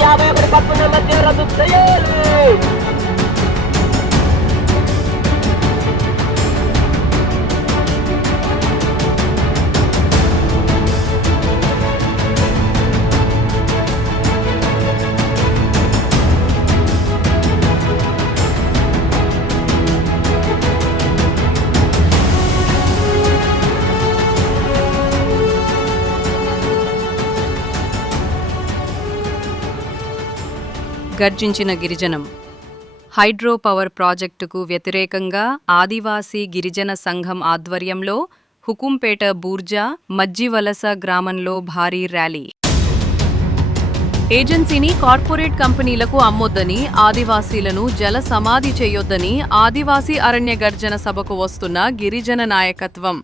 యాభై ఒకటి పక్కన మధ్య రద్దు చేయాలి గర్జించిన గిరిజనం. హైడ్రో పవర్ ప్రాజెక్టుకు వ్యతిరేకంగా ఆదివాసీ గిరిజన సంఘం ఆధ్వర్యంలో హుకుంపేట బూర్జా మజ్జివలస గ్రామంలో భారీ ర్యాలీ. ఏజెన్సీని కార్పొరేట్ కంపెనీలకు అమ్మొద్దని ఆదివాసీలను జల సమాధి చేయొద్దని ఆదివాసీ అరణ్య గర్జన సభకు వస్తున్న గిరిజన నాయకత్వం.